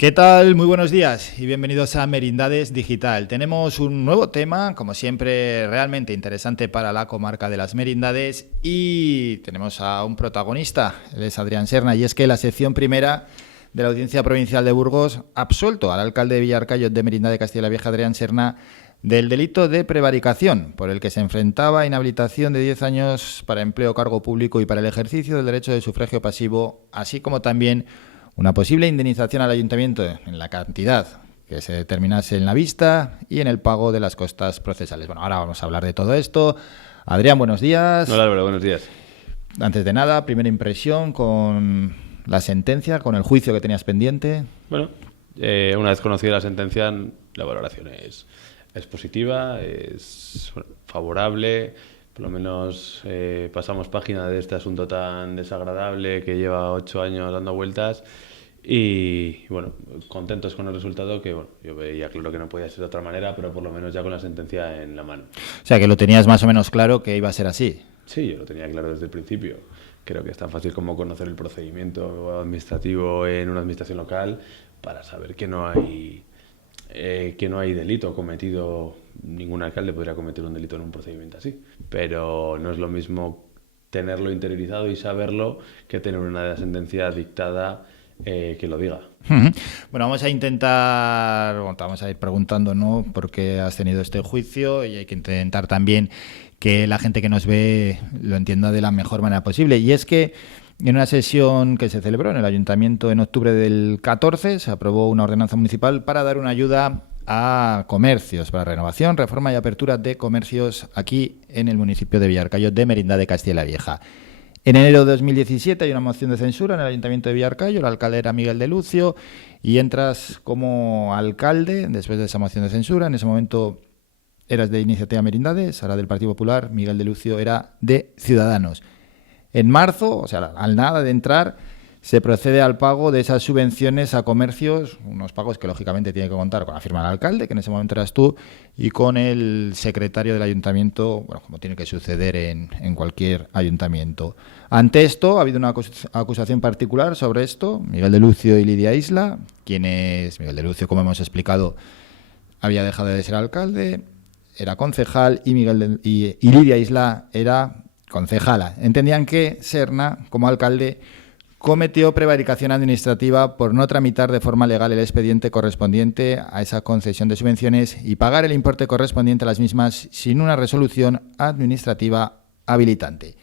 ¿Qué tal? Muy buenos días y bienvenidos a Merindades Digital. Tenemos un nuevo tema, como siempre, realmente interesante para la comarca de las Merindades y tenemos a un protagonista, él es Adrián Serna, y es que la sección primera de la Audiencia Provincial de Burgos ha absuelto al alcalde de Villarcayo de Merindad de Castilla la Vieja, Adrián Serna, del delito de prevaricación, por el que se enfrentaba a inhabilitación de 10 años para empleo, cargo público y para el ejercicio del derecho de sufragio pasivo, así como también una posible indemnización al ayuntamiento en la cantidad que se determinase en la vista y en el pago de las costas procesales. Bueno, ahora vamos a hablar de todo esto. Adrián, buenos días. Hola, Álvaro, buenos días. Antes de nada, primera impresión con la sentencia, con el juicio que tenías pendiente. Bueno, una vez conocida la sentencia, la valoración es positiva, es favorable. Por lo menos pasamos página de este asunto tan desagradable que lleva 8 años dando vueltas y bueno, contentos con el resultado, que bueno, yo veía claro que no podía ser de otra manera, pero por lo menos ya con la sentencia en la mano. O sea, que lo tenías más o menos claro que iba a ser así. Sí, yo lo tenía claro desde el principio. Creo que es tan fácil como conocer el procedimiento administrativo en una administración local para saber que no hay delito cometido. Ningún alcalde podría cometer un delito en un procedimiento así, pero no es lo mismo tenerlo interiorizado y saberlo que tener una sentencia dictada que lo diga. Bueno, vamos a intentar, vamos a ir preguntando, ¿no?, por qué has tenido este juicio, y hay que intentar también que la gente que nos ve lo entienda de la mejor manera posible. Y es que en una sesión que se celebró en el Ayuntamiento en octubre del 14 se aprobó una ordenanza municipal para dar una ayuda a comercios, para renovación, reforma y apertura de comercios aquí en el municipio de Villarcayo de Merindad de Castilla la Vieja. En enero de 2017 hay una moción de censura en el Ayuntamiento de Villarcayo, el alcalde era Miguel de Lucio, y entras como alcalde después de esa moción de censura. En ese momento eras de Iniciativa Merindades, ahora del Partido Popular. Miguel de Lucio era de Ciudadanos. En marzo, o sea, al nada de entrar, se procede al pago de esas subvenciones a comercios, unos pagos que lógicamente tiene que contar con la firma del alcalde, que en ese momento eras tú, y con el secretario del ayuntamiento, bueno, como tiene que suceder en cualquier ayuntamiento. Ante esto, ha habido una acusación particular sobre esto. Miguel de Lucio y Lidia Isla, quienes, Miguel de Lucio, como hemos explicado, había dejado de ser alcalde, era concejal, y Lidia Isla era concejala. Entendían que Serna, como alcalde, cometió prevaricación administrativa por no tramitar de forma legal el expediente correspondiente a esa concesión de subvenciones y pagar el importe correspondiente a las mismas sin una resolución administrativa habilitante.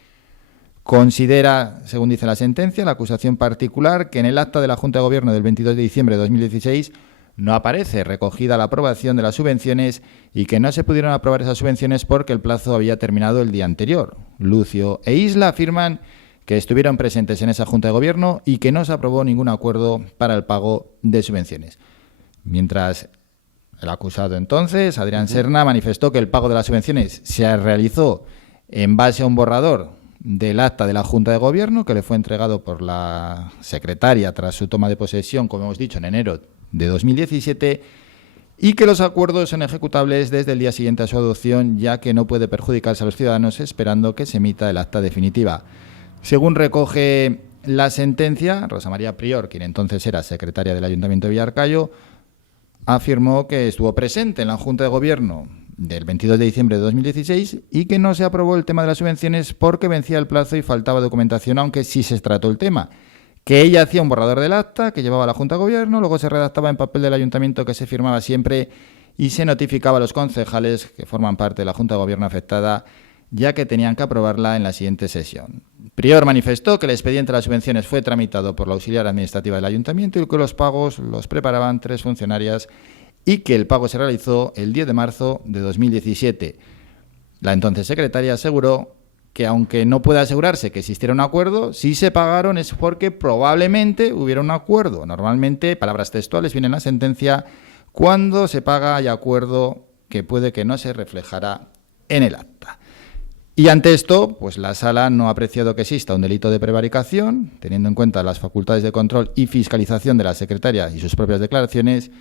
Considera, según dice la sentencia, la acusación particular que en el acta de la Junta de Gobierno del 22 de diciembre de 2016 no aparece recogida la aprobación de las subvenciones y que no se pudieron aprobar esas subvenciones porque el plazo había terminado el día anterior. Lucio e Isla afirman que estuvieron presentes en esa Junta de Gobierno y que no se aprobó ningún acuerdo para el pago de subvenciones. Mientras el acusado entonces, Adrián Serna, manifestó que el pago de las subvenciones se realizó en base a un borrador del acta de la Junta de Gobierno que le fue entregado por la secretaria tras su toma de posesión, como hemos dicho, en enero de 2017, y que los acuerdos son ejecutables desde el día siguiente a su adopción, ya que no puede perjudicarse a los ciudadanos esperando que se emita el acta definitiva. Según recoge la sentencia, Rosa María Prior, quien entonces era secretaria del Ayuntamiento de Villarcayo, afirmó que estuvo presente en la Junta de Gobierno del 22 de diciembre de 2016 y que no se aprobó el tema de las subvenciones porque vencía el plazo y faltaba documentación, aunque sí se trató el tema. Que ella hacía un borrador del acta que llevaba a la Junta de Gobierno, luego se redactaba en papel del Ayuntamiento que se firmaba siempre y se notificaba a los concejales que forman parte de la Junta de Gobierno afectada, ya que tenían que aprobarla en la siguiente sesión. Prior manifestó que el expediente de las subvenciones fue tramitado por la auxiliar administrativa del Ayuntamiento y que los pagos los preparaban 3 funcionarias y que el pago se realizó el 10 de marzo de 2017. La entonces secretaria aseguró que aunque no puede asegurarse que existiera un acuerdo, si se pagaron es porque probablemente hubiera un acuerdo. Normalmente, palabras textuales, viene en la sentencia, cuando se paga hay acuerdo que puede que no se reflejara en el acta. Y ante esto, pues la Sala no ha apreciado que exista un delito de prevaricación, teniendo en cuenta las facultades de control y fiscalización de la secretaria y sus propias declaraciones,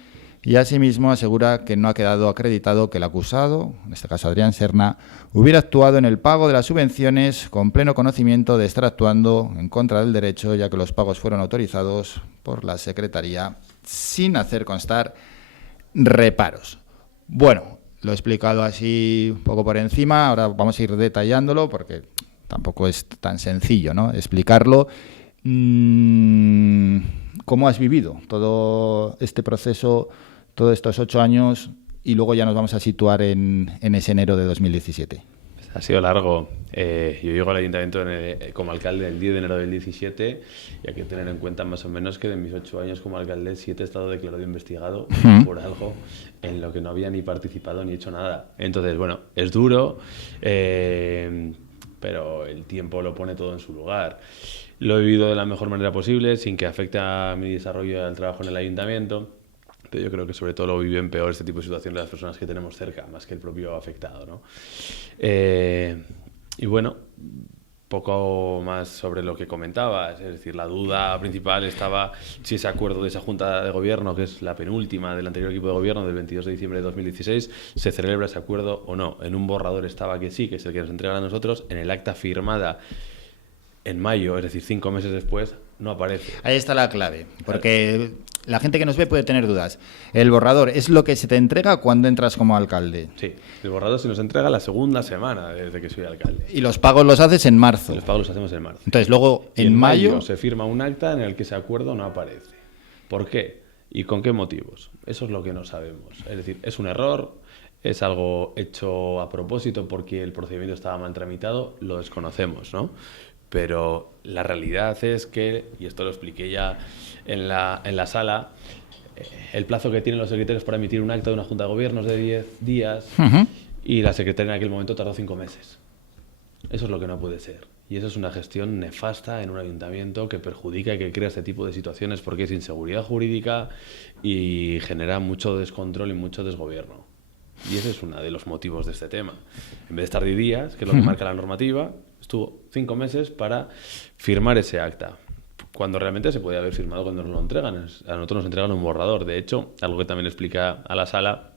y asimismo asegura que no ha quedado acreditado que el acusado, en este caso Adrián Serna, hubiera actuado en el pago de las subvenciones con pleno conocimiento de estar actuando en contra del derecho, ya que los pagos fueron autorizados por la Secretaría sin hacer constar reparos. Bueno, lo he explicado así un poco por encima, ahora vamos a ir detallándolo porque tampoco es tan sencillo, ¿no?, explicarlo. ¿Cómo has vivido todo este proceso, todos estos 8 años, y luego ya nos vamos a situar en ese enero de 2017? Ha sido largo. Yo llego al ayuntamiento como alcalde el 10 de enero del 17 y hay que tener en cuenta más o menos que de mis 8 años como alcalde 7 he estado declarado investigado por algo en lo que no había ni participado ni hecho nada. Entonces, bueno, es duro, pero el tiempo lo pone todo en su lugar. Lo he vivido de la mejor manera posible, sin que afecte a mi desarrollo y al trabajo en el ayuntamiento. Pero yo creo que sobre todo lo viven peor este tipo de situaciones las personas que tenemos cerca, más que el propio afectado, ¿no? Y bueno, poco más sobre lo que comentabas, es decir, la duda principal estaba si ese acuerdo de esa Junta de Gobierno, que es la penúltima del anterior equipo de gobierno del 22 de diciembre de 2016, se celebra ese acuerdo o no. En un borrador estaba que sí, que es el que nos entregan a nosotros, en el acta firmada en mayo, es decir, 5 meses después, no aparece. Ahí está la clave, porque la gente que nos ve puede tener dudas. El borrador es lo que se te entrega cuando entras como alcalde. Sí, el borrador se nos entrega la segunda semana desde que soy alcalde. Y los pagos los haces en marzo. Los pagos los hacemos en marzo. Entonces luego Y en mayo se firma un acta en el que ese acuerdo no aparece. ¿Por qué? ¿Y con qué motivos? Eso es lo que no sabemos. Es decir, es un error, es algo hecho a propósito porque el procedimiento estaba mal tramitado, lo desconocemos, ¿no? Pero la realidad es que, y esto lo expliqué ya en la sala, el plazo que tienen los secretarios para emitir un acta de una Junta de Gobierno es de 10 días y la secretaria en aquel momento tardó 5 meses. Eso es lo que no puede ser. Y eso es una gestión nefasta en un ayuntamiento que perjudica y que crea este tipo de situaciones porque es inseguridad jurídica y genera mucho descontrol y mucho desgobierno. Y ese es uno de los motivos de este tema. En vez de estar 10 días, que es lo que marca la normativa, estuvo 5 meses para firmar ese acta, cuando realmente se podía haber firmado cuando nos lo entregan. A nosotros nos entregan un borrador. De hecho, algo que también explica a la sala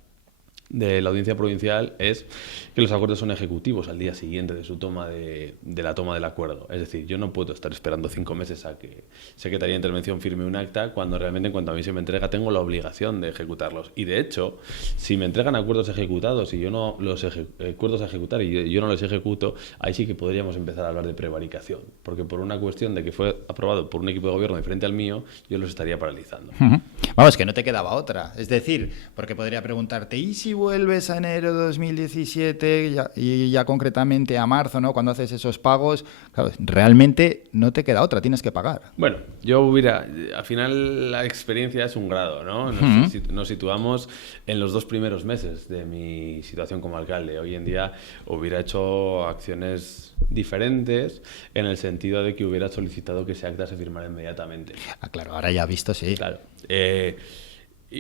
de la audiencia provincial es que los acuerdos son ejecutivos al día siguiente de su toma de la toma del acuerdo. Es decir, yo no puedo estar esperando 5 meses a que Secretaría de Intervención firme un acta cuando realmente en cuanto a mí se me entrega tengo la obligación de ejecutarlos. Y de hecho, si me entregan acuerdos ejecutados y yo no los acuerdos a ejecutar y yo no los ejecuto, ahí sí que podríamos empezar a hablar de prevaricación, porque por una cuestión de que fue aprobado por un equipo de gobierno diferente al mío, yo los estaría paralizando. Vamos, que no te quedaba otra. Es decir, porque podría preguntarte, ¿y si vuelves a enero de 2017 y ya concretamente a marzo, ¿no?, cuando haces esos pagos? Claro, realmente no te queda otra, tienes que pagar. Bueno, al final la experiencia es un grado, ¿no? Nos situamos en los 2 primeros meses de mi situación como alcalde. Hoy en día hubiera hecho acciones diferentes en el sentido de que hubiera solicitado que ese acta se firmara inmediatamente. Ah, claro, ahora ya visto, sí. Claro.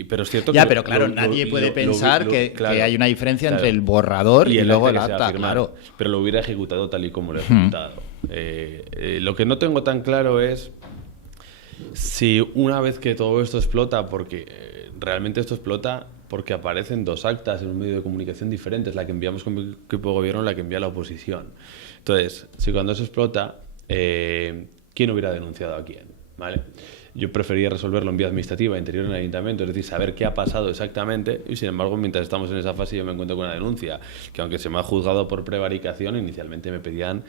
Pero es cierto ya, que pero claro, nadie puede pensar que hay una diferencia entre el borrador y luego el acta, claro. Pero lo hubiera ejecutado tal y como lo he ejecutado. Lo que no tengo tan claro es si una vez que todo esto explota, porque realmente esto explota porque aparecen 2 actas en un medio de comunicación diferentes, la que enviamos como equipo de gobierno y la que envía la oposición. Entonces, si cuando eso explota, ¿quién hubiera denunciado a quién? ¿Vale? Yo prefería resolverlo en vía administrativa, interior en el ayuntamiento, es decir, saber qué ha pasado exactamente, y sin embargo, mientras estamos en esa fase yo me encuentro con una denuncia, que aunque se me ha juzgado por prevaricación, inicialmente me pedían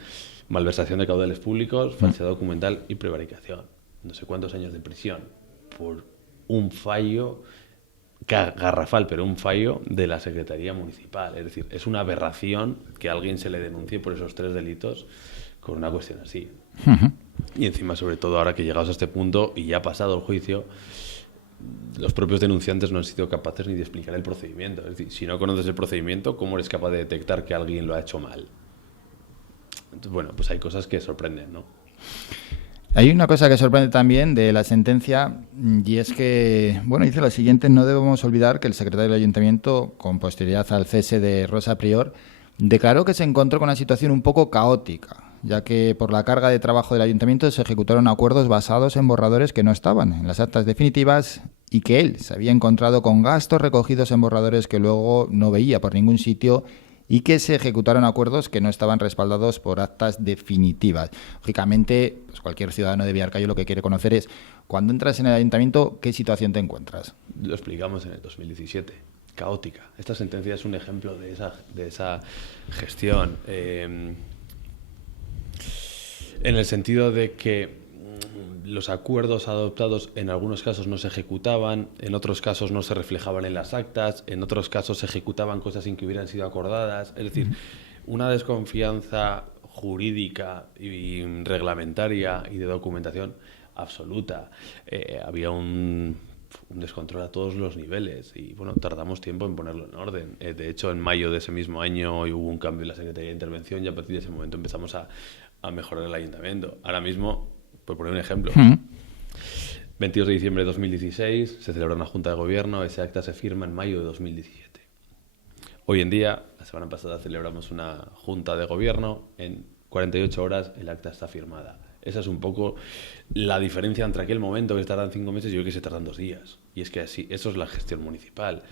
malversación de caudales públicos, falsedad documental y prevaricación. No sé cuántos años de prisión por un fallo garrafal, pero un fallo de la Secretaría Municipal. Es decir, es una aberración que a alguien se le denuncie por esos 3 delitos con una cuestión así. Y encima, sobre todo ahora que llegados a este punto y ya ha pasado el juicio, los propios denunciantes no han sido capaces ni de explicar el procedimiento. Es decir, si no conoces el procedimiento, ¿cómo eres capaz de detectar que alguien lo ha hecho mal? Entonces, bueno, pues hay cosas que sorprenden, ¿no? Hay una cosa que sorprende también de la sentencia, y es que, bueno, dice lo siguiente: no debemos olvidar que el secretario del Ayuntamiento, con posterioridad al cese de Rosa Prior, declaró que se encontró con una situación un poco caótica, ya que por la carga de trabajo del Ayuntamiento se ejecutaron acuerdos basados en borradores que no estaban en las actas definitivas y que él se había encontrado con gastos recogidos en borradores que luego no veía por ningún sitio y que se ejecutaron acuerdos que no estaban respaldados por actas definitivas. Lógicamente, pues cualquier ciudadano de Villarcayo lo que quiere conocer es cuando entras en el ayuntamiento, ¿qué situación te encuentras? Lo explicamos en el 2017. Caótica. Esta sentencia es un ejemplo de esa gestión. En el sentido de que los acuerdos adoptados en algunos casos no se ejecutaban, en otros casos no se reflejaban en las actas, en otros casos se ejecutaban cosas sin que hubieran sido acordadas. Es decir, una desconfianza jurídica y reglamentaria y de documentación absoluta. Había un descontrol a todos los niveles y bueno, tardamos tiempo en ponerlo en orden. De hecho, en mayo de ese mismo año hubo un cambio en la Secretaría de Intervención y a partir de ese momento empezamos a mejorar el ayuntamiento. Ahora mismo, por poner un ejemplo, 22 de diciembre de 2016 se celebra una Junta de Gobierno, ese acta se firma en mayo de 2017. Hoy en día, la semana pasada celebramos una Junta de Gobierno, en 48 horas el acta está firmada. Esa es un poco la diferencia entre aquel momento que se tardan 5 meses y hoy que se tardan 2 días. Y es que así, eso es la gestión municipal.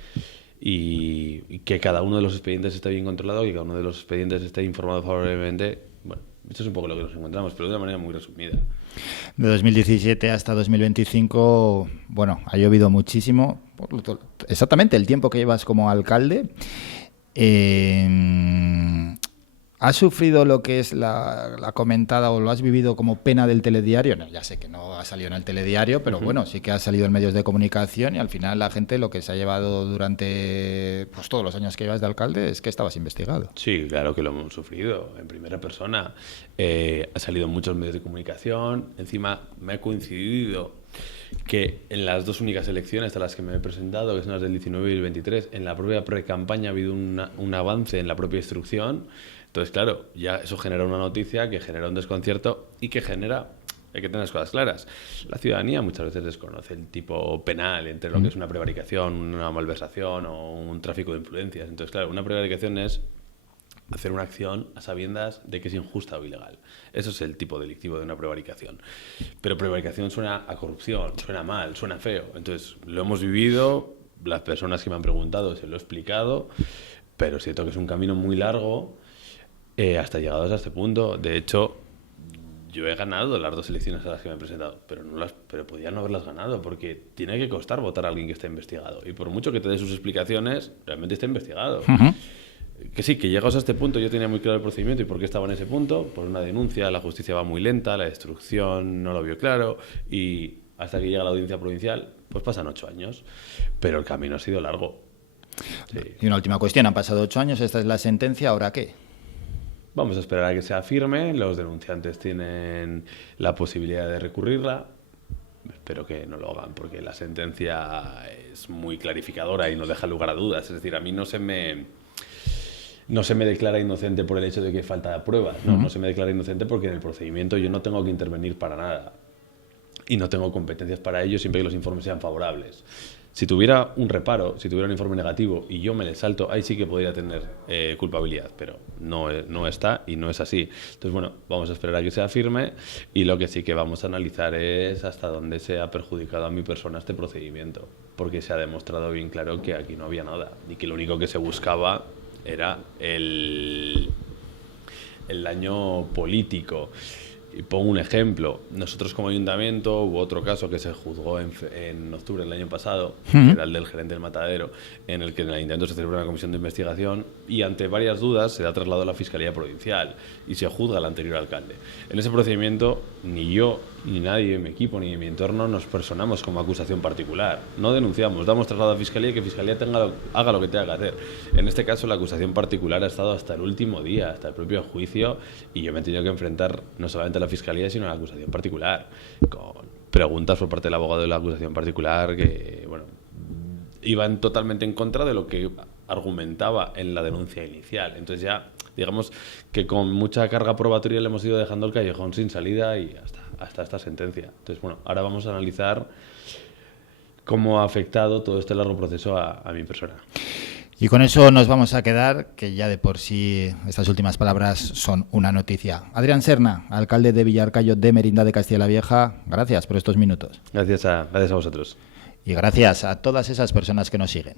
Y que cada uno de los expedientes esté bien controlado, que cada uno de los expedientes esté informado favorablemente. Bueno, esto es un poco lo que nos encontramos, pero de una manera muy resumida. De 2017 hasta 2025, bueno, ha llovido muchísimo. Exactamente el tiempo que llevas como alcalde. ¿Has sufrido lo que es la comentada o lo has vivido como pena del telediario? No, ya sé que no ha salido en el telediario, pero bueno, sí que ha salido en medios de comunicación y al final la gente lo que se ha llevado durante pues todos los años que llevas de alcalde es que estabas investigado. Sí, claro que lo hemos sufrido en primera persona. Ha salido en muchos medios de comunicación. Encima me ha coincidido que en las 2 únicas elecciones a las que me he presentado, que son las del 19 y el 23, en la propia pre-campaña ha habido un avance en la propia instrucción. Entonces, claro, ya eso genera una noticia que genera un desconcierto y que genera, hay que tener las cosas claras. La ciudadanía muchas veces desconoce el tipo penal entre lo que es una prevaricación, una malversación o un tráfico de influencias. Entonces, claro, una prevaricación es hacer una acción a sabiendas de que es injusta o ilegal. Eso es el tipo delictivo de una prevaricación. Pero prevaricación suena a corrupción, suena mal, suena feo. Entonces, lo hemos vivido, las personas que me han preguntado se lo he explicado, pero siento que es un camino muy largo hasta llegados a este punto. De hecho, yo he ganado las 2 elecciones a las que me he presentado, pero podía no haberlas ganado, porque tiene que costar votar a alguien que está investigado. Y por mucho que te dé sus explicaciones, realmente está investigado. Que sí, que llegados a este punto yo tenía muy claro el procedimiento y por qué estaba en ese punto. Por una denuncia, la justicia va muy lenta, la instrucción no lo vio claro y hasta que llega la audiencia provincial, pues pasan 8 años. Pero el camino ha sido largo. Sí. Y una última cuestión, han pasado 8 años, esta es la sentencia, ¿ahora qué? Vamos a esperar a que sea firme, los denunciantes tienen la posibilidad de recurrirla. Espero que no lo hagan porque la sentencia es muy clarificadora y no deja lugar a dudas. Es decir, a mí no se me declara inocente por el hecho de que falta pruebas. No se me declara inocente porque en el procedimiento yo no tengo que intervenir para nada. Y no tengo competencias para ello siempre que los informes sean favorables. Si tuviera un reparo, si tuviera un informe negativo y yo me le salto, ahí sí que podría tener culpabilidad, pero no está y no es así. Entonces, bueno, vamos a esperar a que sea firme y lo que sí que vamos a analizar es hasta dónde se ha perjudicado a mi persona este procedimiento, porque se ha demostrado bien claro que aquí no había nada y que lo único que se buscaba era el daño político. Y pongo un ejemplo. Nosotros como ayuntamiento, hubo otro caso que se juzgó en octubre del año pasado, que era el del gerente del matadero, en el que en el ayuntamiento se celebró una comisión de investigación y ante varias dudas se da traslado a la Fiscalía Provincial y se juzga al anterior alcalde. En ese procedimiento ni yo, ni nadie en mi equipo, ni en mi entorno nos personamos como acusación particular. No denunciamos, damos traslado a la Fiscalía y que Fiscalía haga lo que tenga que hacer. En este caso la acusación particular ha estado hasta el último día, hasta el propio juicio, y yo me he tenido que enfrentar no solamente a la Fiscalía, sino a la acusación particular, con preguntas por parte del abogado de la acusación particular que, bueno, iban totalmente en contra de lo que argumentaba en la denuncia inicial. Entonces ya, digamos que con mucha carga probatoria le hemos ido dejando el callejón sin salida y hasta esta sentencia. Entonces, bueno, ahora vamos a analizar cómo ha afectado todo este largo proceso a mi persona. Y con eso nos vamos a quedar, que ya de por sí estas últimas palabras son una noticia. Adrián Serna, alcalde de Villarcayo de Merindad de Castilla la Vieja, gracias por estos minutos. Gracias a vosotros. Y gracias a todas esas personas que nos siguen.